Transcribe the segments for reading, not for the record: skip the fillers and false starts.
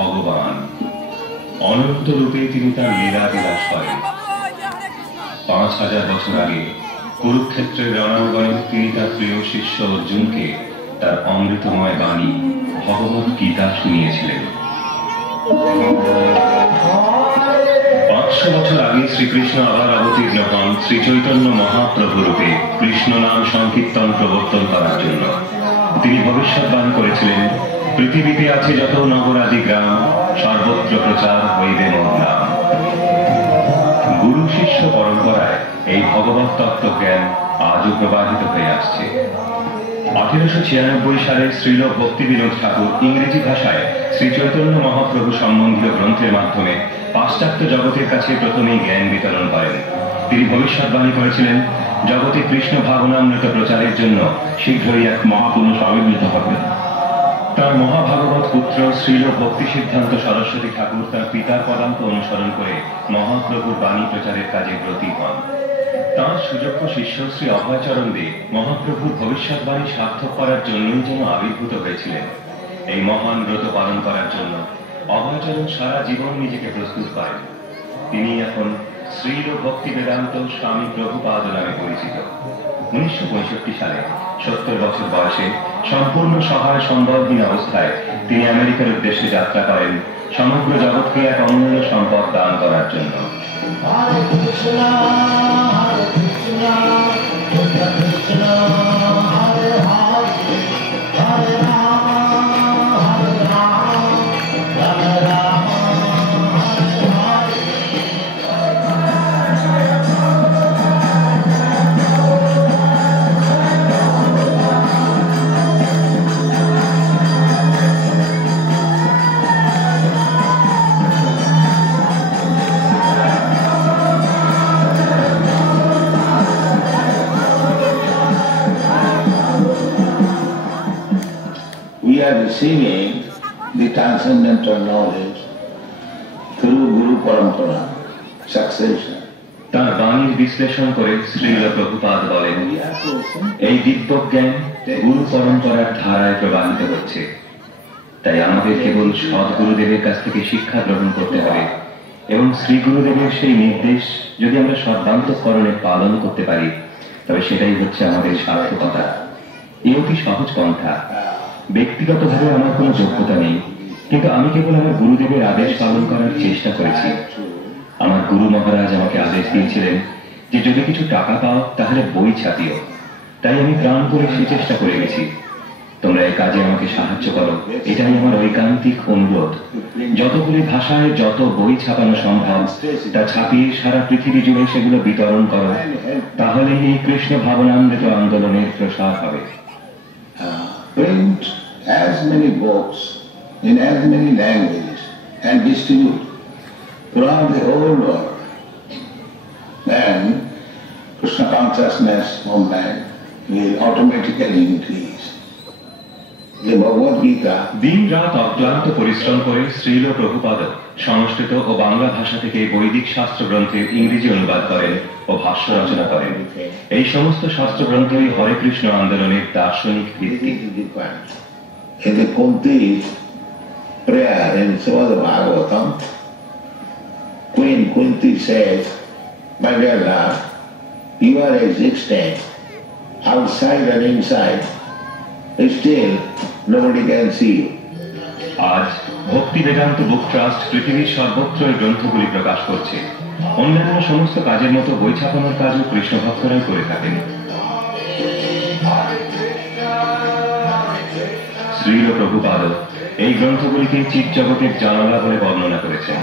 ভগবান। অনন্ত রূপে তিনি তার লীলা বিলাস করেন। 5000 বছর আগে কুরুক্ষেত্রের রণাঙ্গনে তিনি তার প্রিয় শিষ্য অর্জুনকে তার অমৃতময় বাণী ভগবত গীতা শুনিয়েছিলেন। 500 বছর আগে শ্রীকৃষ্ণ আবার অবতীর্ণ হন শ্রী চৈতন্য মহাপ্রভু রূপে কৃষ্ণ নাম সংকীর্তন প্রবর্তন করার জন্য। তিনি ভবিষ্যৎবাণী করেছিলেন, পৃথিবীতে আছে যত নগরাদি গ্রাম, সর্বত্র প্রচার হইবে মোর নাম। গুরু শিষ্য পরম্পরায় এই ভগবত তত্ত্ব জ্ঞান আজও প্রবাহিত হয়ে আসছে। 1896 সালে শ্রীল ভক্তিবিনোদ ঠাকুর ইংরেজি ভাষায় শ্রী চৈতন্য মহাপ্রভু সম্বন্ধীয় গ্রন্থের মাধ্যমে পাশ্চাত্য জগতের কাছে প্রথমেই জ্ঞান বিতরণ করেন। তিনি ভবিষ্যৎবাণী করেছিলেন, জগতে কৃষ্ণ ভাবনামৃত প্রচারের জন্য শীঘ্রই এক মহাপুরুষ আবির্ভূত হবে। তার মহাভাগবত পুত্র শ্রীল ভক্তি সিদ্ধান্ত সরস্বতী ঠাকুর তার পিতার পদাঙ্ক অনুসরণ করে মহাপ্রভুর বাণী প্রচারের কাজে ব্রতী হন। তাঁর সুযোগ্য শিষ্য শ্রী অভয়চরণ দে মহাপ্রভুর ভবিষ্যৎবাণী সার্থক করার জন্যই যেন আবির্ভূত হয়েছিলেন। এই মহান ব্রত পালন করার জন্য অভয়চরণ সারা জীবন নিজেকে প্রস্তুত করেন। তিনি এখন শ্রীল ভক্তি বেদান্ত স্বামী প্রভুপাদ নামে পরিচিত। 1965 সালে 70 বছর বয়সে সম্পূর্ণ সহায় সম্বলহীন অবস্থায় তিনি আমেরিকার উদ্দেশ্যে যাত্রা করেন সমগ্র জগৎকে এক অমূল্য সম্পদ দান করার জন্য। We are receiving the transcendental knowledge through Guru Parampara, succession. তার বাণীর বিশ্লেষণ করে শ্রীল প্রভুপাদ বলেন, এই দিব্য জ্ঞান গুরু পরম্পরার ধারায় প্রবাহিত হচ্ছে। তাই আমাদের কেবল সদ্গুরুদেবের কাছ থেকে শিক্ষা গ্রহণ করতে হবে এবং শ্রী গুরুদেবের সেই নির্দেশ যদি আমরা সর্বান্তঃকরণে পালন করতে পারি, তবে সেটাই হচ্ছে আমাদের সার্থকতা। এই অতি সহজ পন্থা। ব্যক্তিগতভাবে আমার কোনো যোগ্যতা নেই, কিন্তু আমি কেবল আমার গুরুদেবের আদেশ পালন করার চেষ্টা করেছি। আমার গুরু মহারাজ আমাকে আদেশ দিয়েছিলেন যে যদি কিছু টাকা পাও তাহলে বই ছাপিও। তাই আমি প্রাণ করে সে চেষ্টা করে গেছি। তোমরা এই কাজে আমাকে সাহায্য করো, এটাই আমার ঐকান্তিক অনুরোধ। যতগুলি ভাষায় যত বই ছাপানো সম্ভব তা ছাপিয়ে সারা পৃথিবী জুড়ে সেগুলো বিতরণ করো, তাহলে এই কৃষ্ণ ভাবনামৃত আন্দোলনের প্রসার হবে। Print as many books in as many languages and distribute throughout the whole world. Then Krishna consciousness of man will automatically increase. The Bhagavad Gita দিন রাত অক্লান্ত পরিশ্রম করে শ্রীল প্রভুপাদ সংস্কৃত ও বাংলা ভাষা থেকে বৈদিক শাস্ত্র গ্রন্থের ইংরেজি অনুবাদ করেন ও ভাষ্য রচনা করেন। এই সমস্ত শাস্ত্র গ্রন্থই হরে কৃষ্ণ আন্দোলনের দার্শনিক ভিত্তি। in the Kunti's prayer in Srimad Bhagavatam, Queen Kunti says, my dear Lord, you are existing outside and inside, still nobody can see you. আজ ভক্তি বেদান্ত বুক ট্রাস্ট পৃথিবীর সর্বত্র এই গ্রন্থগুলি প্রকাশ করছে। অন্যান্য সমস্ত কাজের মতো বই ছাপানোর কাজও কৃষ্ণ ভক্তরাই করে থাকেন। শ্রীল প্রভুপাদ এই গ্রন্থগুলিকে চিৎ জগতের জানালা বলে বর্ণনা করেছেন।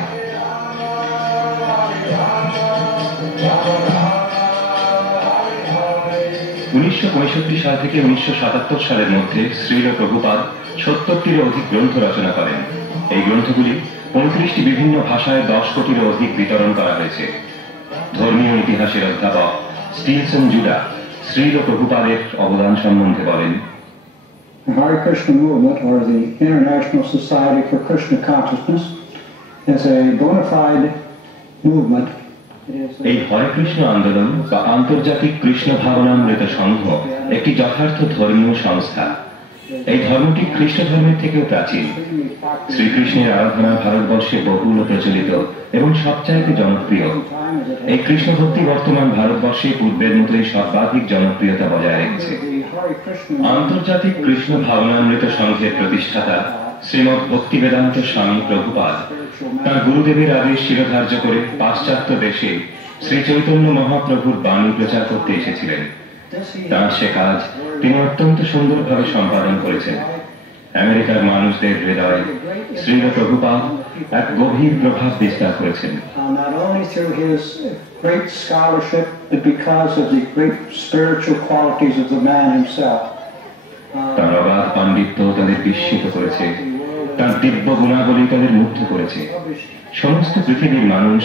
1965 সাল থেকে 1977 সালের মধ্যে শ্রীল প্রভুপাদ 70টিরও অধিক গ্রন্থ রচনা করেন। এই গ্রন্থগুলি 35টি বিভিন্ন ভাষায় 10 কোটিরও অধিক বিতরণ করা হয়েছে। ধর্মীয় ইতিহাসের অধ্যাপক স্টিলসন জুডা শ্রীল প্রভুপাদের অবদান সম্বন্ধে বলেন, The Hare Krishna movement, or the International Society for Krishna Consciousness, is a bona fide movement. এই হরে কৃষ্ণ আন্দোলন বা আন্তর্জাতিক কৃষ্ণ ভাবনামৃত সংঘ একটি যথার্থ ধর্মীয় সংস্থা। এই ধর্মটি খ্রিস্ট ধর্মের থেকেও প্রাচীন। শ্রীকৃষ্ণের আরাধনা ভারতবর্ষে বহুল প্রচলিত এবং সবচাইতে জনপ্রিয়। এই কৃষ্ণ ভক্তি বর্তমান ভারতবর্ষে পূর্বের মতোই সর্বাধিক জনপ্রিয়তা বজায় রেখেছে। আন্তর্জাতিক কৃষ্ণ ভাবনামৃত সংঘের প্রতিষ্ঠাতা শ্রীমৎ ভক্তিবেদান্ত স্বামী প্রভুপাদ তাঁর গুরুদেবের আদেশ শিরোধার্য করে পাশ্চাত্য দেশে শ্রী চৈতন্য মহাপ্রভুর বাণী প্রচার করতে এসেছিলেন। তাঁর সে কাজ তিনি অত্যন্ত সুন্দরভাবে সম্পাদন করেছেন। আমেরিকার মানুষদের হৃদয়ে শ্রীল প্রভুপাদ এক গভীর প্রভাব বিস্তার করেছেন। Not only through his great scholarship, but because of the great spiritual qualities of the man himself. তাঁর অগাধ পাণ্ডিত্য তাদের বিস্মিত করেছে, তাঁর দিব্য গুণাবলী তাদের মুগ্ধ করেছে। সমস্ত পৃথিবীর মানুষ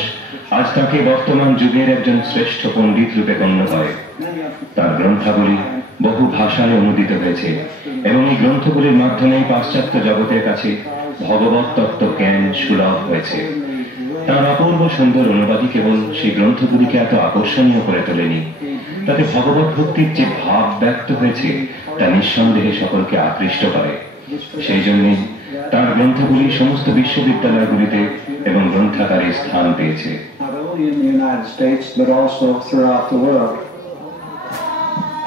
আজ তাঁকে বর্তমান যুগের একজন শ্রেষ্ঠ পণ্ডিত রূপে গণ্য করে। তাঁর গ্রন্থাবলী বহু ভাষায় অনুদিত হয়েছে এবং এই গ্রন্থগুলির মাধ্যমে পাশ্চাত্য জগতের কাছে ভগবত তত্ত্ব জ্ঞান সুলভ হয়েছে। তাঁর অপূর্ব সুন্দর অনুবাদই কেবল সেই গ্রন্থগুলিকে এত আকর্ষণীয় করে তোলেনি, তাতে ভগবত ভক্তির যে ভাব ব্যক্ত হয়েছে তা নিঃসন্দেহে সকলকে আকৃষ্ট করে। সেই জন্যই তাঁর গ্রন্থগুলি সমস্ত বিশ্ববিদ্যালয়গুলিতে এবং গ্রন্থাগারে স্থান পেয়েছে।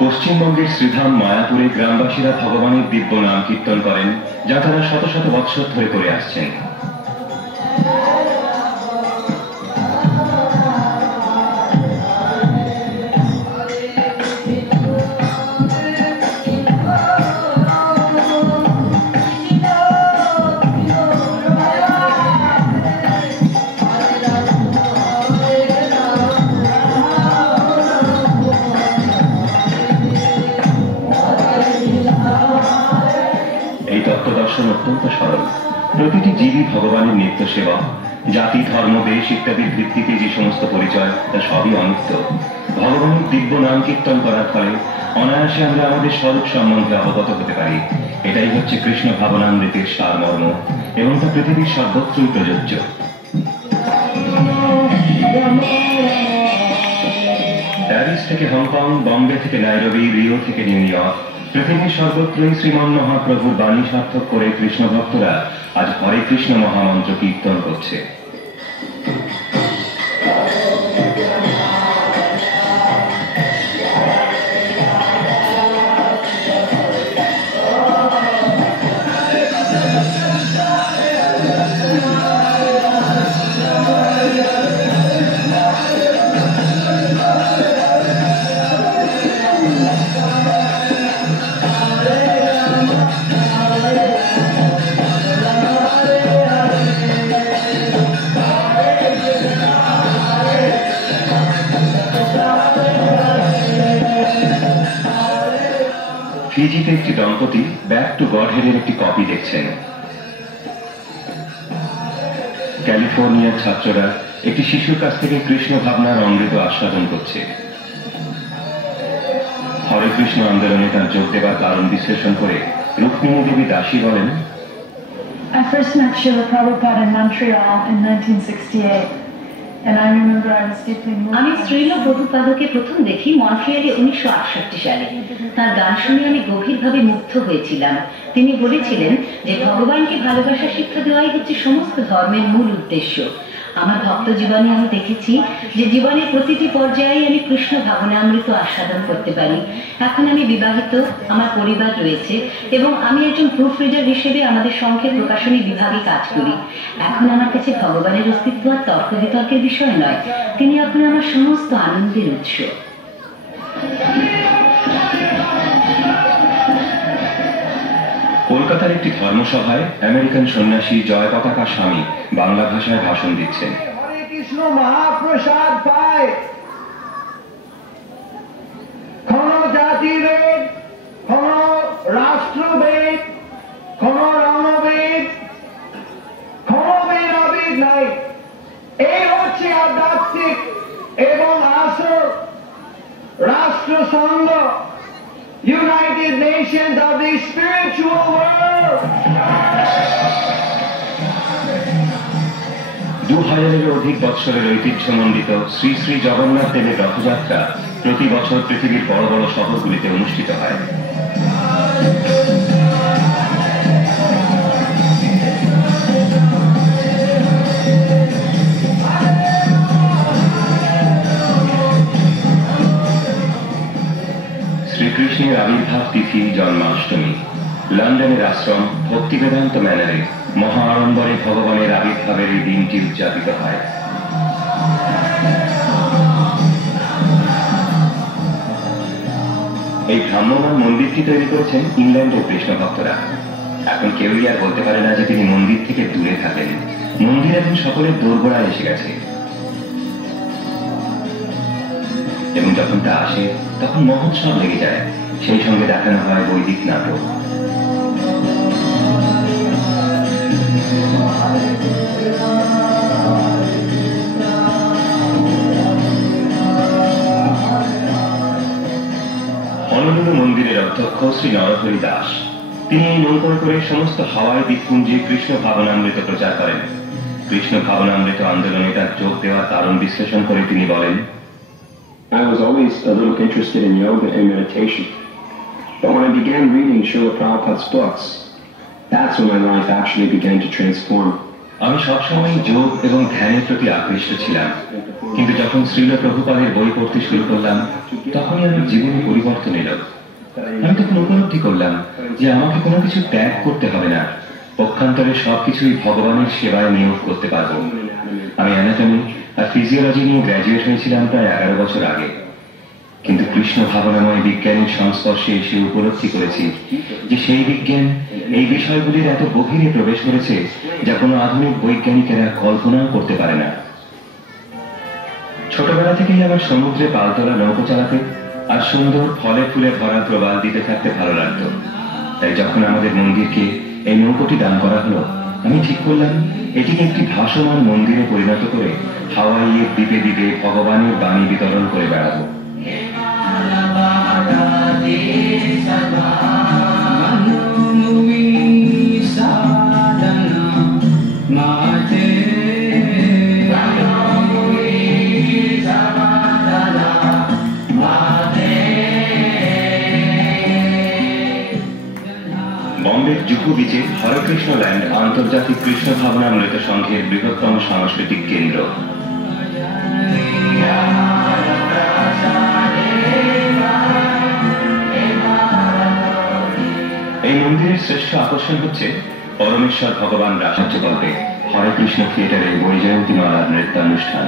পশ্চিমবঙ্গের শ্রীধাম মায়াপুরে গ্রামবাসীরা ভগবানের দিব্য নাম কীর্তন করেন, যা তারা শত শত বৎসর ধরে করে আসছেন। অত্যন্ত সরল। প্রতিটি জীবই ভগবানের নিত্য সেবা। জাতি, ধর্ম, দেশ ইত্যাদির ভিত্তিতে যে সমস্ত পরিচয় তা সবই অনিত্য। ভগবানের দিব্য নাম কীর্তন করার ফলে অনায়াসে আমরা আমাদের স্বরূপ সম্বন্ধে অবগত হতে পারি। এটাই হচ্ছে কৃষ্ণ ভাবনামৃতের সারমর্ম এবং তা পৃথিবীর সর্বত্রই প্রযোজ্য। প্যারিস থেকে হংকং, বম্বে থেকে নাইরোবি, রিও থেকে নিউ ইয়র্ক, পৃথিবীর সর্বত্রই শ্রীমান মহাপ্রভুর বাণী সার্থক করে কৃষ্ণ ভক্তরা আজ হরে কৃষ্ণ মহামন্ত্র কীর্তন করছে। ফিজিতে একটি দম্পতি ব্যাক টু গডহেডের একটি কপি দেখছেন। ক্যালিফোর্নিয়ার ছাত্ররা একটি শিশুর কাছ থেকে কৃষ্ণ ভাবনার অমৃত আস্বাদন করছে। হরে কৃষ্ণ আন্দোলনে তার যোগ দেবার কারণ বিশ্লেষণ করে রুক্মিণী দেবী দাসী বলেন, I first met Srila Prabhupada in Montreal in 1968. আমি শ্রীল প্রভুপাদকে প্রথম দেখি মন্ট্রিয়ালে 1968 সালে। তার গান শুনে আমি গভীরভাবে মুগ্ধ হয়েছিলাম। তিনি বলেছিলেন যে ভগবানকে ভালোবাসা শিক্ষা দেওয়াই হচ্ছে সমস্ত ধর্মের মূল উদ্দেশ্য। আমার ভক্ত জীবনে আমি দেখেছি যে জীবনের প্রতিটি পর্যায়ে আমি কৃষ্ণ ভাবনামৃত আস্বাদন করতে পারি। এখন আমি বিবাহিত, আমার পরিবার রয়েছে এবং আমি একজন প্রুফ রিডার হিসেবে আমাদের সংখ্যের প্রকাশনী বিভাগে কাজ করি। এখন আমার কাছে ভগবানের অস্তিত্ব আর তর্ক বিতর্কের বিষয় নয়, তিনি এখন আমার সমস্ত আনন্দের উৎস। কলকাতার একটি ধর্মসভায় আমেরিকান সন্ন্যাসী জয় পতাকা স্বামী বাংলা ভাষায় ভাষণ দিচ্ছেন। হরে কৃষ্ণ মহাপ্রসাদ পায়, কোন জাতিভেদ, কোন রাষ্ট্রভেদ, কোন রণভেদ, কোন ভেদাভেদ নাই। এই হচ্ছে আধ্যাত্মিক এবং আসল রাষ্ট্রসংঘ, United Nations of the spiritual world. 2000-এরও অধিক বৎসরের ঐতিহ্যমণ্ডিত শ্রী শ্রী জগন্নাথ দেবের রথযাত্রা প্রতি বছর পৃথিবীর বড় বড় শহরগুলিতে অনুষ্ঠিত হয়। তিথি জন্মাষ্টমী। লন্ডনের আশ্রম ভক্তি বেদান্ত ম্যানারে মহা আড়ম্বরে ভগবানের আবির্ভাবের এই দিনটি উদযাপিত হয়। এই ভ্রাম্যমান মন্দিরটি তৈরি করেছেন ইংল্যান্ডের কৃষ্ণ ভক্তরা। এখন কেউই আর বলতে পারে না যে তিনি মন্দির থেকে দূরে থাকেন। মন্দির এখন সকলের দোরগোড়ায় এসে গেছে, এবং যখন তা আসে তখন মহোৎসব লেগে যায়। সেই সঙ্গে দেখানো হয় বৈদিক নাটক। হনলুলু মন্দিরের অধ্যক্ষ শ্রী নরহরি দাস, তিনি এই নৌকোয় করে সমস্ত হাওয়াই দ্বীপপুঞ্জে কৃষ্ণ ভাবনামৃত প্রচার করেন। কৃষ্ণ ভাবনামৃত আন্দোলনে তার যোগ দেওয়ার কারণ বিশ্লেষণ করে তিনি বলেন, I was always a little interested in yoga and meditation. But when I began reading Srila Prabhupada's books, that's when my life actually began to transform. আমি সবসময় যোগ এবং ধ্যানের প্রতি আকৃষ্ট ছিলাম, কিন্তু যখন শ্রীল প্রভুপাদের বই পড়তে শুরু করলাম তখনই আমার জীবনে পরিবর্তন এলো। আমি তখন উপলব্ধি করলাম যে আমাকে কোনো কিছু ত্যাগ করতে হবে না, পক্ষান্তরে সবকিছুই ভগবানের সেবায় নিয়োগ করতে পারবো। আমি অ্যানাটমি আর ফিজিওলজি নিয়ে গ্র্যাজুয়েট হয়েছিলাম প্রায় 11 বছর আগে, কিন্তু কৃষ্ণ ভাবনাময় বিজ্ঞানের সংস্পর্শে এসে উপলব্ধি করেছি যে সেই বিজ্ঞান এই বিষয়গুলির এত গভীরে প্রবেশ করেছে যা কোনো আধুনিক বৈজ্ঞানিকেরা কল্পনাও করতে পারে না। ছোটবেলা থেকেই আমার সমুদ্রে পালতোলা নৌকো চালাতে আর সুন্দর ফলে ফুলে ভরা প্রবাল দিতে থাকতে ভালো লাগতো। তাই যখন আমাদের মন্দিরকে এই নৌকোটি দান করা হলো, আমি ঠিক করলাম এটিকে একটি ভাসমান মন্দিরে পরিণত করে হাওয়াইয়ের দ্বীপে দ্বীপে ভগবানের বাণী বিতরণ করে বেড়াবো। বম্বের জুহু বিচে হরে কৃষ্ণ ল্যান্ড আন্তর্জাতিক কৃষ্ণ ভাবনামৃত সংঘের বৃহত্তম সাংস্কৃতিক কেন্দ্র। এই মন্দিরের শ্রেষ্ঠ আকর্ষণ হচ্ছে পরমেশ্বর ভগবান রাসাজ্যকল্পে হরে কৃষ্ণ থিয়েটারে বৈজয়ন্তীমালার নৃত্যানুষ্ঠান।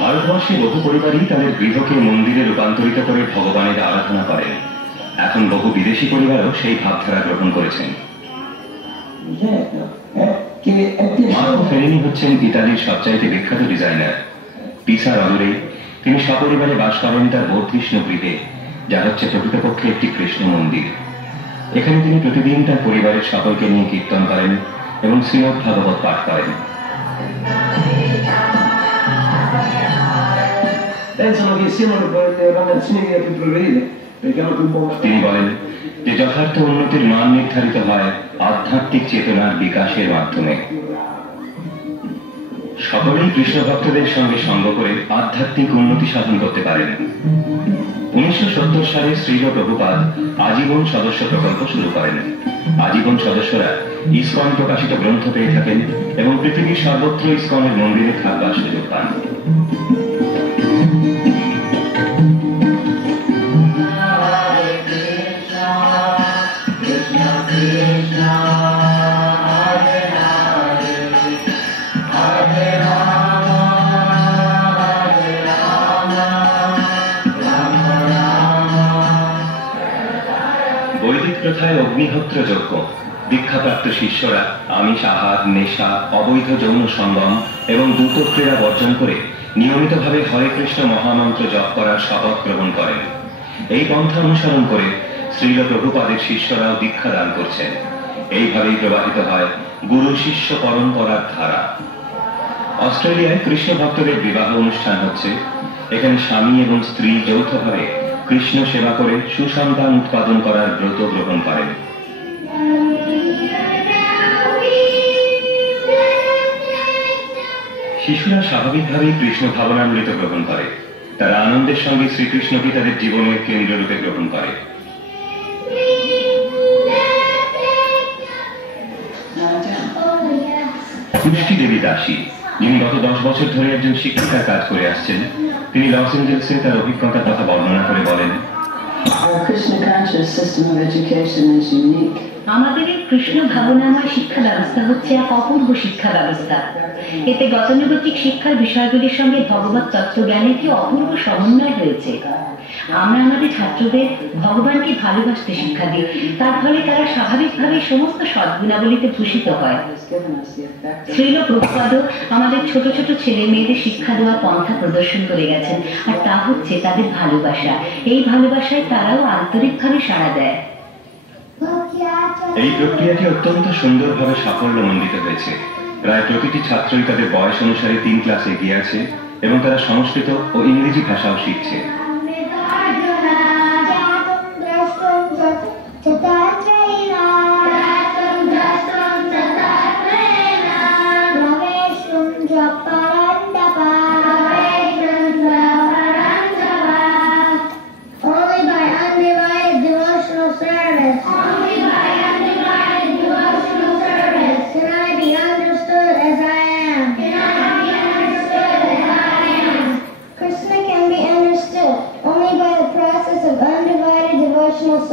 ভারতবর্ষে বহু পরিবারই তাদের গৃহকে মন্দিরে রূপান্তরিত করে ভগবানের আরাধনা করেন। এখন বহু বিদেশি পরিবারও সেই ভাবধারা গ্রহণ করেছেন। মার্কো ফেরিনি হচ্ছেন ইতালির সবচাইতে বিখ্যাত ডিজাইনার। পিসার অদূরে তিনি সপরিবারে বাস করেন তার বর্ধিষ্ণ গৃহে, যা হচ্ছে প্রকৃতপক্ষে একটি কৃষ্ণ মন্দির। এখানে তিনি প্রতিদিন তার পরিবারের সকলকে নিয়ে কীর্তন করেন এবং শ্রীমদ্ ভাগবত পাঠ করেন। তিনি বলেন যে যথার্থ উন্নতির মান নির্ধারিত হয় আধ্যাত্মিক চেতনার বিকাশের মাধ্যমে। সকলেই কৃষ্ণ ভক্তদের সঙ্গে সঙ্গ করে আধ্যাত্মিক উন্নতি সাধন করতে পারেন। 1970 সালে শ্রীল প্রভুপাদ আজীবন সদস্য প্রকল্প শুরু করেন। আজীবন সদস্যরা ইসকন প্রকাশিত গ্রন্থ পেয়ে থাকেন এবং পৃথিবীর সর্বত্র ইসকনের মন্দিরে থাকবার সুযোগ পান। বৈদিক প্রথায় অগ্নিহোত্র যজ্ঞ, দীক্ষাপ্রাপ্ত শিষ্যরা আমিষ আহার, নেশা, অবৈধ যৌন সঙ্গম এবং দ্রুত ক্রীড়া বর্জন করে নিয়মিতভাবে হরে কৃষ্ণ মহামন্ত্র জপ করার শপথ গ্রহণ করেন। এই পন্থা অনুসরণ করে শ্রীল প্রভুপাদের শিষ্যরাও দীক্ষা দান করছেন। এইভাবেই প্রবাহিত হয় গুরু শিষ্য পরম্পরার ধারা। অস্ট্রেলিয়ায় কৃষ্ণ ভক্তদের বিবাহ অনুষ্ঠান হচ্ছে। এখানে স্বামী এবং স্ত্রী যৌথভাবে কৃষ্ণ সেবা করে সুসন্তান উৎপাদন করার ব্রত গ্রহণ করেন। শিশুরা স্বাভাবিকভাবেই কৃষ্ণ ভাবনামৃত গ্রহণ করে। তারা আনন্দের সঙ্গে শ্রীকৃষ্ণকে তাদের জীবনের কেন্দ্ররূপে গ্রহণ করে। পুষ্টি দেবী দাসী, যিনি গত 10 বছর ধরে একজন শিক্ষিকার কাজ করে আসছেন, তিনি লস এঞ্জেলসে তার অভিজ্ঞতার কথা বর্ণনা করে বলেন, Our Krishna conscious system of education is unique. আমাদের এই কৃষ্ণ ভাবনাময় শিক্ষা ব্যবস্থা হচ্ছে এক অপূর্ব শিক্ষা ব্যবস্থা। এতে গতানুগতিক শিক্ষার বিষয়গুলির সঙ্গে ভগবত তত্ত্বজ্ঞানের কি অপূর্ব সমন্বয় হয়েছে। আমরা আমাদের ছাত্রদের ভগবানকে ভালোবাসতে শিক্ষা দিই, তার ফলে তারা স্বাভাবিকভাবে সমস্ত সদ্গুণাবলীতে ভূষিত হয়। শ্রীল প্রভুপাদ আমাদের ছোট ছোট ছেলে মেয়েদের শিক্ষা দেওয়ার পন্থা প্রদর্শন করে গেছেন, আর তা হচ্ছে তাদের ভালোবাসা। এই ভালোবাসায় তারাও আন্তরিকভাবে সাড়া দেয়। এই প্রক্রিয়াটি অত্যন্ত সুন্দরভাবে সাফল্যমণ্ডিত হয়েছে। প্রায় প্রতিটি ছাত্রই তাদের বয়স অনুসারে 3 ক্লাস এগিয়ে আছে এবং তারা সংস্কৃত ও ইংরেজি ভাষাও শিখছে।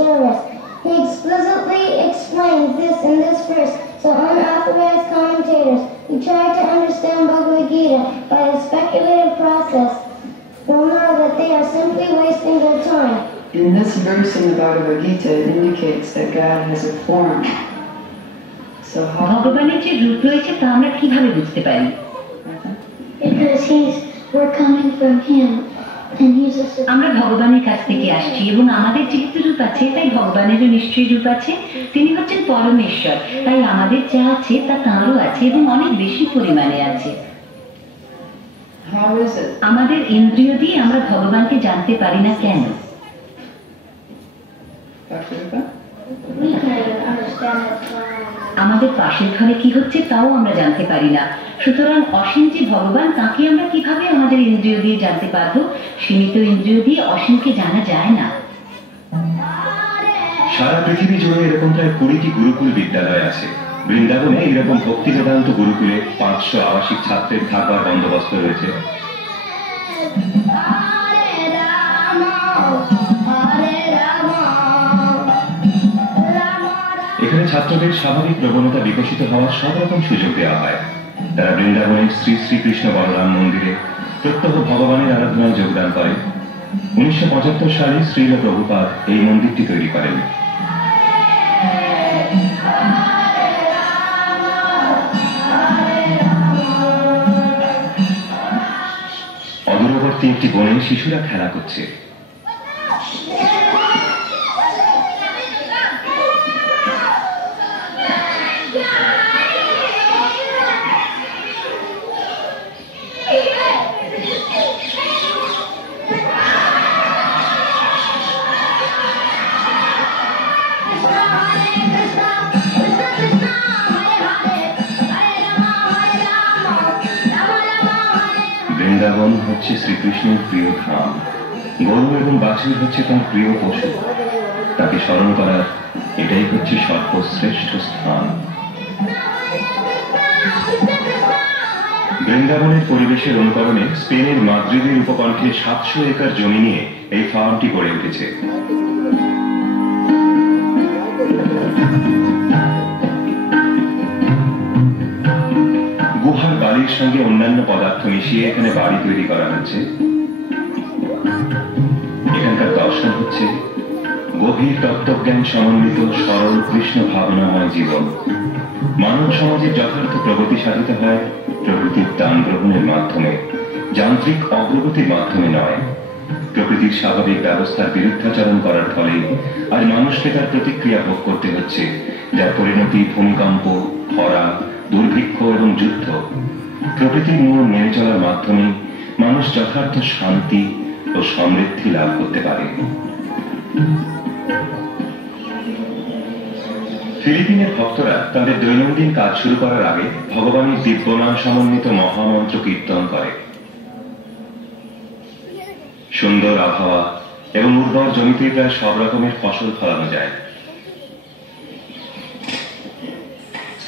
Service. He explicitly explains this in this verse, so unauthorized commentators who try to understand Bhagavad Gita by a speculative process will know that they are simply wasting their time. In this verse in the Bhagavad Gita, it indicates that God has a form. So how? ভগবানের যে রূপ রয়েছে তা আমরা কিভাবে বুঝতে পারি? Because we're coming from Him. আমরা ভগবানের কাছ থেকে আসছি এবং আমাদের যেহেতু রূপ আছে তাই ভগবানেরও নিশ্চয়ই রূপ আছে। তিনি হচ্ছেন পরমেশ্বর, তাই আমাদের যা আছে তা তাঁরও আছে এবং অনেক বেশি পরিমাণে আছে। আমাদের ইন্দ্রিয় দিয়ে আমরা ভগবানকে জানতে পারি না কেন? আমাদের পাশের ঘরে কি হচ্ছে তাও আমরা জানতে পারি না। সুতরাং অসীম যে ভগবান, তাকে আমরা কিভাবে আমাদের ইন্দ্রিয় দিয়ে জানতে পারবো? সীমিত ইন্দ্রিয় দিয়ে অসীমকে জানা যায় না। সারা পৃথিবী জুড়ে এরকম প্রায় 20টি গুরুকুল বিদ্যালয় আছে। বৃন্দাবনে এরকম ভক্তি বেদান্ত গুরুকুলে 500 আবাসিক ছাত্রের থাকার বন্দোবস্ত রয়েছে। এখানে ছাত্রদের স্বাভাবিক প্রবণতা বিকশিত হওয়ার সব রকম সুযোগ দেওয়া হয়। তারা বৃন্দাবনের শ্রী শ্রীকৃষ্ণ বলরাম মন্দিরে প্রত্যহ ভগবানের আরাধনায় যোগদান করে। 1975 সালে শ্রীল প্রভুপাদ এই মন্দিরটি তৈরি করেন। অদূরবর্তী একটি বনে শিশুরা খেলা করছে। বৃন্দাবন হচ্ছে শ্রীকৃষ্ণের প্রিয় ধাম। গরু এবং বাছুর হচ্ছে তার প্রিয় পশু। তাকে স্মরণ করার এটাই হচ্ছে সর্বশ্রেষ্ঠ স্থান। বৃন্দাবনের পরিবেশের অনুকরণে স্পেনের মাদ্রিদের উপকণ্ঠে 700 একর জমি নিয়ে এই ফার্মটি গড়ে উঠেছে। গুহার বালির সঙ্গে অন্যান্য পদার্থ মিশিয়ে এখানে বাড়ি তৈরি করা হচ্ছে। এখানকার দর্শন হচ্ছে গভীর তত্ত্বজ্ঞান সমন্বিত সরল কৃষ্ণ ভাবনাময় জীবন। মানব সমাজের যথার্থ প্রগতি সাধিত হয় প্রকৃতির দান গ্রহণের মাধ্যমে, যান্ত্রিক অগ্রগতির মাধ্যমে নয়। প্রকৃতির স্বাভাবিক ব্যবস্থার বিরুদ্ধাচরণ করার ফলে আর মানুষকে তার প্রতিক্রিয়া ভোগ করতে হচ্ছে, যার পরিণতি ভূমিকম্প, খরা, দুর্ভিক্ষ এবং যুদ্ধ। প্রকৃতির নিয়ম মেনে চলার মাধ্যমে মানুষ যথার্থ শান্তি ও সমৃদ্ধি লাভ করতে পারে। ফিলিপিনের ভক্তরা তাদের দৈনন্দিন কাজ শুরু করার আগে ভগবানের দিব্যনাম সমন্বিত মহামন্ত্র কীর্তন করে। সুন্দর আবহাওয়া এবং উর্বর জমিতে প্রায় সব রকমের ফসল ফলানো যায়।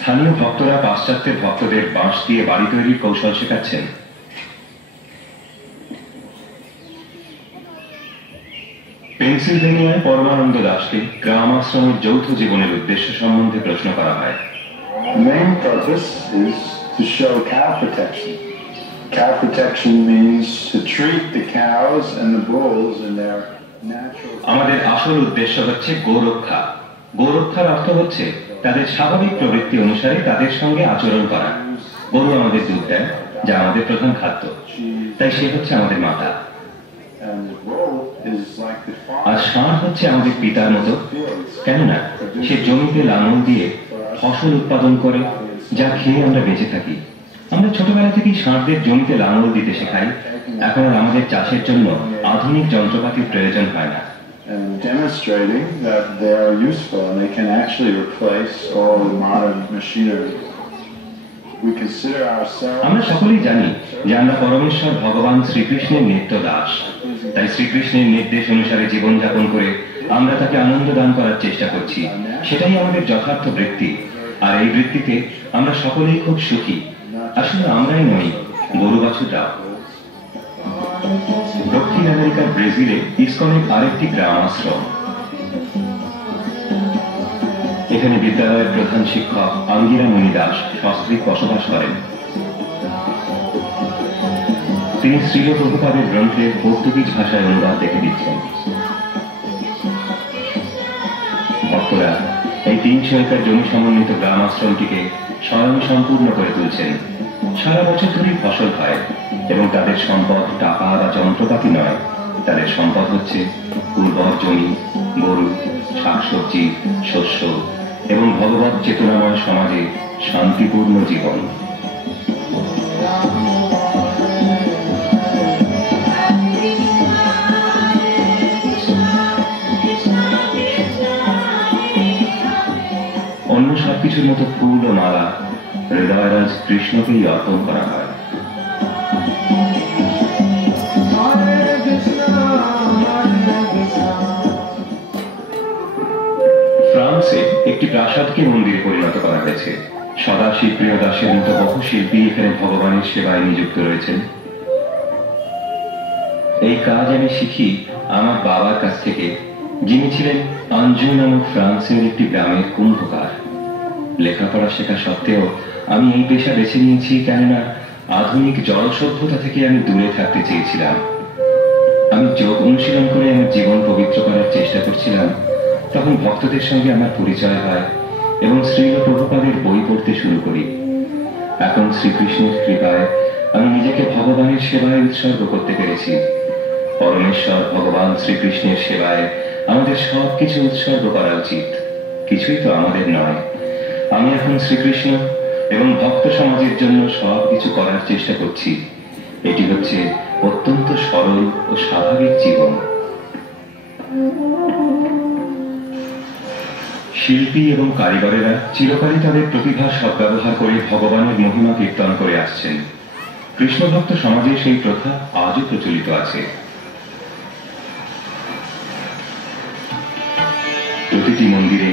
স্থানীয় ভক্তরা পাশ্চাত্যের ভক্তদের বাঁশ দিয়ে বাড়ি তৈরির কৌশল শেখাচ্ছেন। পেনসিলভেনিয়ায় পরমানন্দ দাসকে গ্রাম আশ্রমের যৌথ জীবনের উদ্দেশ্য সম্বন্ধে প্রশ্ন করা হয়। The main purpose is to show cow protection. Cow protection means to treat the cows and the bulls in their natural. আমাদের আসল উদ্দেশ্য হচ্ছে গোরক্ষা। গোরক্ষার অর্থ হচ্ছে তাদের স্বাভাবিক প্রবৃত্তি অনুসারে তাদের সঙ্গে আচরণ করা। গরু আমাদের দুধ দেয়, যা আমাদের প্রধান খাদ্য, তাই সে হচ্ছে আমাদের মাতা। আর ষাঁড় হচ্ছে আমাদের পিতার মতো, কেননা সে জমিতে লাঙল দিয়ে ফসল উৎপাদন করে, যা খেয়ে আমরা বেঁচে থাকি। আমরা ছোটবেলা থেকেই ষাঁড়দের জমিতে লাঙল দিতে শেখাই। এখন আর আমাদের চাষের জন্য আধুনিক যন্ত্রপাতির প্রয়োজন হয় না। And demonstrating that they are useful and they can actually replace all the modern machinery. We consider ourselves. আমরা সকলেই জানি যে আমরা পরমেশ্বর ভগবান শ্রীকৃষ্ণের নিত্য দাস। তাই শ্রীকৃষ্ণের নির্দেশ অনুসারে জীবনযাপন করে আমরা তাকে আনন্দ দান করার চেষ্টা করছি। সেটাই আমাদের যথার্থ বৃত্তি। আর এই বৃত্তিতে আমরা সকলেই খুব সুখী। আসলে আমরাই নই, গরু বাছুররা। দক্ষিণ আমেরিকার ব্রাজিলে ইসকনের আরেকটি গ্রাম আশ্রম। এখানে বিদ্যালয়ের প্রধান শিক্ষক আঙ্গিরা মুনি দাস সস্ত্রীক বসবাস করেন। তিনি শ্রীল প্রভুপাদের গ্রন্থের পর্তুগিজ ভাষায় অনুবাদ দেখে দিচ্ছেন। ভক্তরা এই 300 একর জমি সমন্বিত গ্রাম আশ্রমটিকে স্বয়ংসম্পূর্ণ করে তুলছেন। সারা বছর ধরেই ফসল হয় এবং তাদের সম্পদ টাকা বা যন্ত্রপাতি নয়, তাদের সম্পদ হচ্ছে উর্বর জমি, গরু, শাকসবজি, শস্য এবং ভগবত চেতনাময় সমাজে শান্তিপূর্ণ জীবন। অন্য সবকিছুর মতো ফুল ও মালা হৃদয়রাজ কৃষ্ণকেই অর্পণ করা হয়। ফ্রান্সে একটি প্রাসাদকে মন্দিরে পরিণত করা হয়েছে। সদাশিব প্রিয় দাসের মতো বহু শিল্পী এখানে ভগবানের সেবায় নিযুক্ত রয়েছেন। এই কাজ আমি শিখি আমার বাবার কাছ থেকে, যিনি ছিলেন আঞ্জু নামক ফ্রান্সের একটি গ্রামের কুম্ভকার। লেখাপড়া শেখা সত্ত্বেও আমি এই পেশা বেছে নিয়েছি, কেননা আধুনিক জড় সভ্যতা থেকে আমি দূরে থাকতে চেয়েছিলাম। আমি যোগ অনুশীলন করে আমার জীবন পবিত্র করার চেষ্টা করছিলাম। তখন ভক্তদের সঙ্গে আমার পরিচয় হয় এবং শ্রীল প্রভুপাদের বই পড়তে শুরু করি। এখন শ্রীকৃষ্ণের কৃপায় আমি নিজেকে ভগবানের সেবায় উৎসর্গ করতে পেরেছি। পরমেশ্বর ভগবান শ্রীকৃষ্ণের সেবায় আমাদের সবকিছু উৎসর্গ করা উচিত। কিছুই তো আমাদের নয়। আমি এখন শ্রীকৃষ্ণ এবং ভক্ত সমাজের জন্য সবকিছু করার চেষ্টা করছি। এটি হচ্ছে অত্যন্ত সরল ও স্বাভাবিক জীবন। শিল্পী এবং কারিগরেরা চিরকালই তাদের প্রতিভার সদ্ব্যবহার করে ভগবানের মহিমা কীর্তন করে আসছেন। কৃষ্ণ ভক্ত সমাজে সেই প্রথা আজও প্রচলিত আছে। প্রতিটি মন্দিরে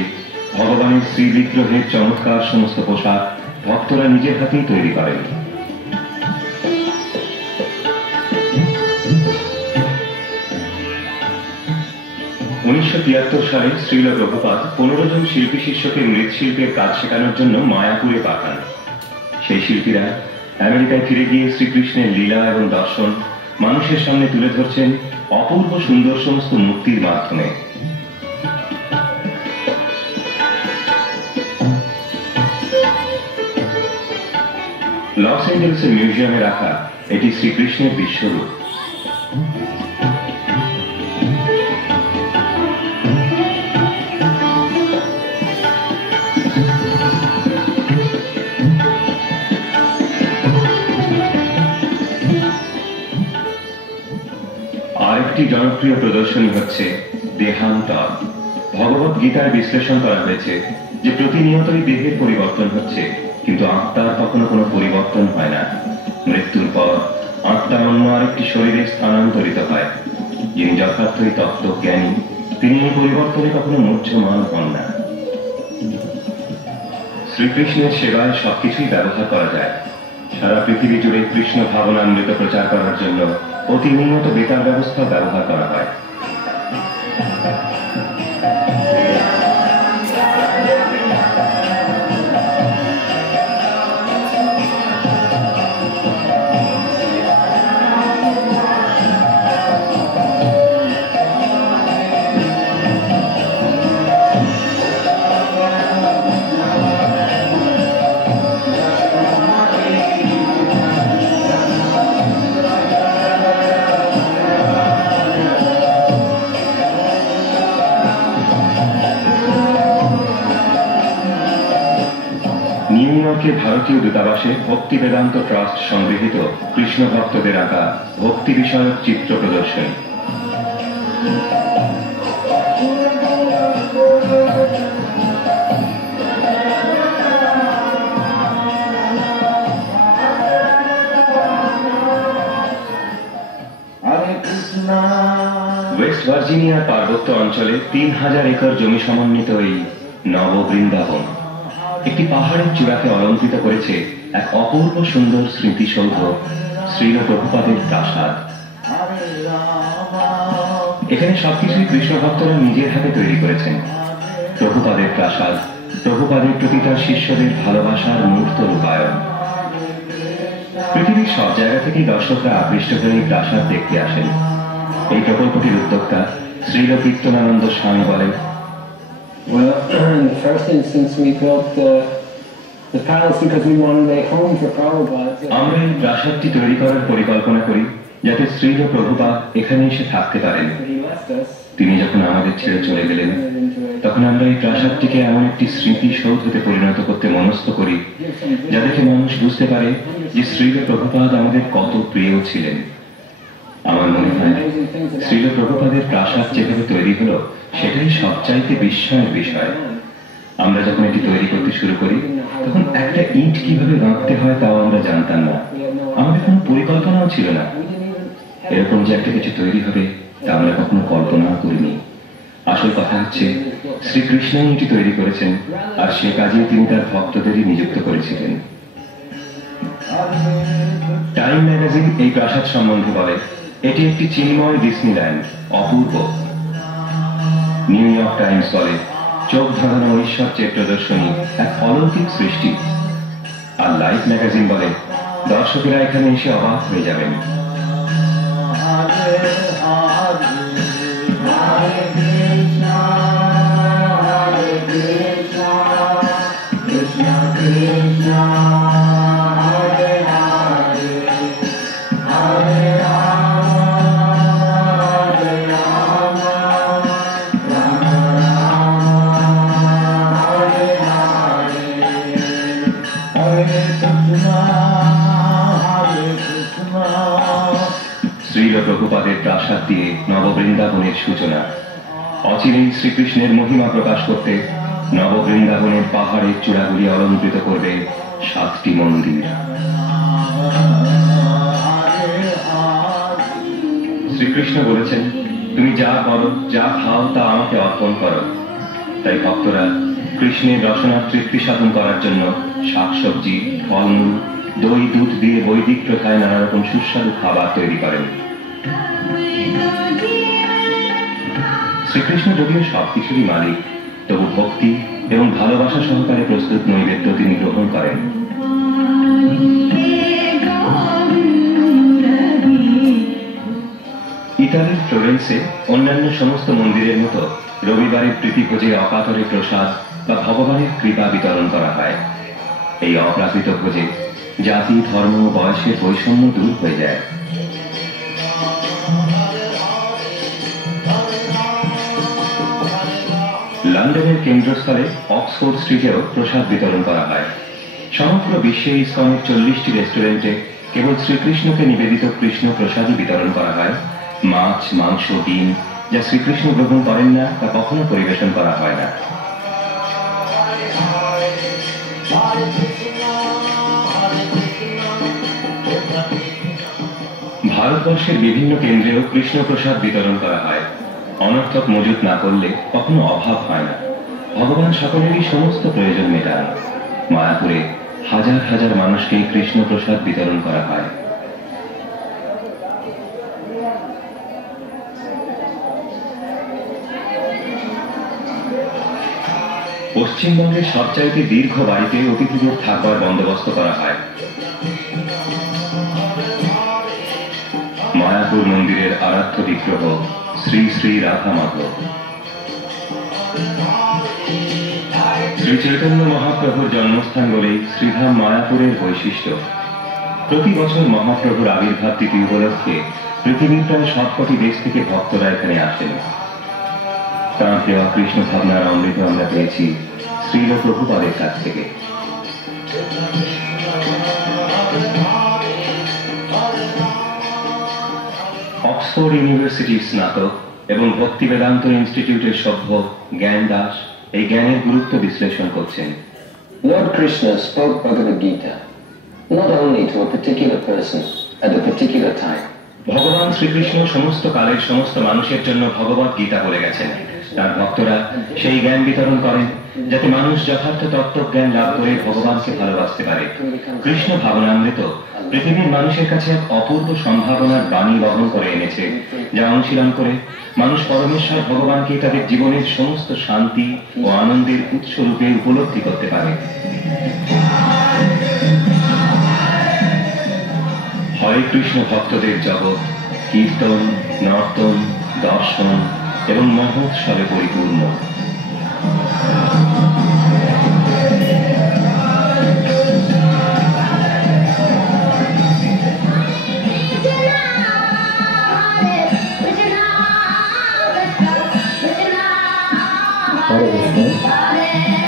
ভগবানের শ্রী বিগ্রহের চমৎকার সমস্ত পোশাক ভক্তরা নিজের হাতেই তৈরি করেন। সালে শ্রীল প্রভুপাদ 15 জন শিল্পী শিষ্যকে মৃৎশিল্পের কাজ শেখানোর জন্য মায়াপুরে পাঠান। সেই শিল্পীরা আমেরিকায় ফিরে গিয়ে শ্রীকৃষ্ণের লীলা এবং দর্শন মানুষের সামনে তুলে ধরছেন অপূর্ব সুন্দর সমস্ত মূর্তির মাধ্যমে। লস অ্যাঞ্জেলেসের মিউজিয়ামে রাখা এটি শ্রীকৃষ্ণের বিশ্বরূপ। আরেকটি জনপ্রিয় প্রদর্শনী হচ্ছে দেহান্তর। ভগবত গীতার বিশ্লেষণ করা হয়েছে যে প্রতিনিয়তই দেহের পরিবর্তন হচ্ছে, কিন্তু আত্মার কখনো কোনো পরিবর্তন হয় না। মৃত্যুর পর আত্মা অন্য আরেকটি শরীরে স্থানান্তরিত হয়। যিনি যথার্থই তত্ত্বজ্ঞানী, তিনি এই পরিবর্তনে কখনো মূর্ছমান হন না। শ্রীকৃষ্ণের সেবায় সবকিছুই ব্যবহার করা যায়। সারা পৃথিবী জুড়ে কৃষ্ণ ভাবনামৃত প্রচার করার জন্য অতি উন্নত বেতার ব্যবস্থা ব্যবহার করা হয়। নিউ ইয়র্কের ভারতীয় দূতাবাসে ভক্তি বেদান্ত ট্রাস্ট সংগৃহীত কৃষ্ণ ভক্তদের আঁকা ভক্তি বিষয়ক চিত্র প্রদর্শনী। ওয়েস্ট ভার্জিনিয়ার পার্বত্য অঞ্চলে 3000 একর জমি সমন্বিত এই নব বৃন্দাবন একটি পাহাড়ের চূড়াকে অলঙ্কৃত করেছে এক অপূর্ব সুন্দর স্মৃতিসৌধ, শ্রীল প্রভুপাদের প্রাসাদ। এখানে সবকিছুই কৃষ্ণ ভক্তরা নিজের হাতে তৈরি করেছেন। প্রভুপাদের প্রাসাদ প্রভুপাদের প্রতি তার শিষ্যদের ভালোবাসার মূর্ত রূপায়ণ। পৃথিবীর সব জায়গা থেকেই দর্শকরা আকৃষ্ট হয়ে এই প্রাসাদ দেখতে আসেন। এই প্রকল্পটির উদ্যোক্তা শ্রীল কীর্তনানন্দ স্বামী বলেন, Well, in the first instance, we built the palace because we wanted a home for Prabhupada. আমরা এই প্রাসাদটি তৈরি করার পরিকল্পনা করি যাতে শ্রীল প্রভুপাদ এখানে এসে থাকতে পারেন। তিনি যখন আমাদের ছেড়ে চলে গেলেন তখন আমরা এই প্রাসাদটিকে এমন একটি স্মৃতিসৌধতে পরিণত করতে মনস্থ করি যা দেখে মানুষ বুঝতে পারে যে শ্রীল প্রভুপাদ আমাদের কত প্রিয় ছিলেন। আমার মনে হয় শ্রীল প্রভুপাদের প্রাসাদ যেভাবে তৈরি হলো সেটাই সবচাইতে বিস্ময়ের বিষয়। আমরা যখন এটি তৈরি করতে শুরু করি তখন একটা ইট কিভাবে গাঁথতে হয় তাও আমরা জানতাম না, আমাদের কোনো পরিকল্পনাও ছিল না। এরকম যে একটা কিছু তৈরি হবে তা আমরা কখনো কল্পনাও করিনি। আসল কথা হচ্ছে শ্রীকৃষ্ণই এটি তৈরি করেছেন আর সে কাজে তিনি তার ভক্তদেরই নিযুক্ত করেছিলেন। টাইম ম্যাগাজিন এই প্রাসাদ সম্বন্ধে বলে, এটি একটি চিন্ময় ডিসনিল্যান্ড, অপূর্ব। নিউ ইয়র্ক টাইমস বলে, চোখ ধাঁধানো ঐশ্বর্যের প্রদর্শনী, এক অলৌকিক সৃষ্টি। আর লাইফ ম্যাগাজিন বলে, দর্শকেরা এখানে এসে অবাক হয়ে যাবেন। শ্রীল প্রভুপাদের প্রাসাদ দিয়ে নববৃন্দাবনের সূচনা। অচিরেই শ্রীকৃষ্ণের মহিমা প্রকাশ করতে নববৃন্দাবনের পাহাড়ের চূড়াগুলি অলঙ্কৃত করবে 7টি মন্দির। শ্রীকৃষ্ণ বলেছেন, তুমি যা করো যা খাও তা আমাকে অর্পণ করো। তাই ভক্তরা কৃষ্ণের রসনার তৃপ্তি সাধন করার জন্য শাকসবজি, ফলমূল, দই, দুধ দিয়ে বৈদিক প্রথায় নানা রকম সুস্বাদু খাবার তৈরি করেন। শ্রীকৃষ্ণ যদিও সবকিছুরই মালিক, তবু ভক্তি এবং ভালোবাসা সহকারে প্রস্তুত নৈবেদ্য তিনি গ্রহণ করেন। ইতালির ফ্লোরেন্সে অন্যান্য সমস্ত মন্দিরের মতো রবিবারের প্রীতিভোজে অকাতরে প্রসাদ বা ভগবানের কৃপা বিতরণ করা হয়। এই অপ্রাকৃত ভোজে জাতি, ধর্ম, বয়সের বৈষম্য দূর হয়ে যায়। লন্ডনের কেন্দ্রস্থলে অক্সফোর্ড স্ট্রিটেও প্রসাদ বিতরণ করা হয়। সমগ্র বিশ্বে ইসকনের 40টি রেস্টুরেন্টে কেবল শ্রীকৃষ্ণকে নিবেদিত কৃষ্ণ প্রসাদই বিতরণ করা হয়। মাছ, মাংস, ডিম যা শ্রীকৃষ্ণ গ্রহণ করেন না তা কখনো পরিবেশন করা হয় না। ভারতবর্ষের বিভিন্ন কেন্দ্রেও কৃষ্ণ প্রসাদ বিতরণ করা হয়। অনর্থক মজুত না করলে কখনো অভাব হয় না। ভগবান সকলেরই সমস্ত প্রয়োজন মেটান। মায়াপুরে হাজার হাজার মানুষকে কৃষ্ণ প্রসাদ বিতরণ করা হয়। পশ্চিমবঙ্গের সবচাইতে দীর্ঘ বাড়িতে অতিথিদের থাকবার বন্দোবস্ত করা হয়। মায়াপুর মন্দিরের আরাধ্য বিগ্রহ শ্রী শ্রী রাধা মাধব। শ্রী চৈতন্য মহাপ্রভুর জন্মস্থান বলেই শ্রীধাম মায়াপুরের বৈশিষ্ট্য। প্রতি বছর মহাপ্রভুর আবির্ভাব তিথি উপলক্ষে পৃথিবীর প্রায় সবকটি দেশ থেকে ভক্তরা এখানে আসেন। তাঁর দেওয়া কৃষ্ণ ভাবনার অমৃত আমরা পেয়েছি শ্রীল প্রভুপাদের কাছ থেকে। অক্সফোর্ড ইউনিভার্সিটির স্নাতক এবং ভক্তি বেদান্ত ইনস্টিটিউটের সভ্য জ্ঞান দাস এই জ্ঞানের গুরুত্ব বিশ্লেষণ করছেন। Lord Krishna spoke Bhagavad Gita not only to a particular person at a particular time. ভগবান শ্রীকৃষ্ণ সমস্ত কালের সমস্ত মানুষের জন্য ভগবত গীতা বলে গেছেন। তার ভক্তরা সেই জ্ঞান বিতরণ করেন যাতে মানুষ যথার্থ তত্ত্বজ্ঞান লাভ করে ভগবানকে ভালোবাসতে পারে। কৃষ্ণ ভাবনামৃত পৃথিবীর মানুষের কাছে এক অপূর্ব সম্ভাবনার বাণী বহন করে এনেছে, যা অনুশীলন করে মানুষ পরমেশ্বর ভগবানকে তাদের জীবনের সমস্ত শান্তি ও আনন্দের উৎস রূপে উপলব্ধি করতে পারে। হরে কৃষ্ণ ভক্তদের জগৎ কীর্তন, নর্তন, দর্শন এবং মহোৎসবে পরিপূর্ণ। Hare Krishna.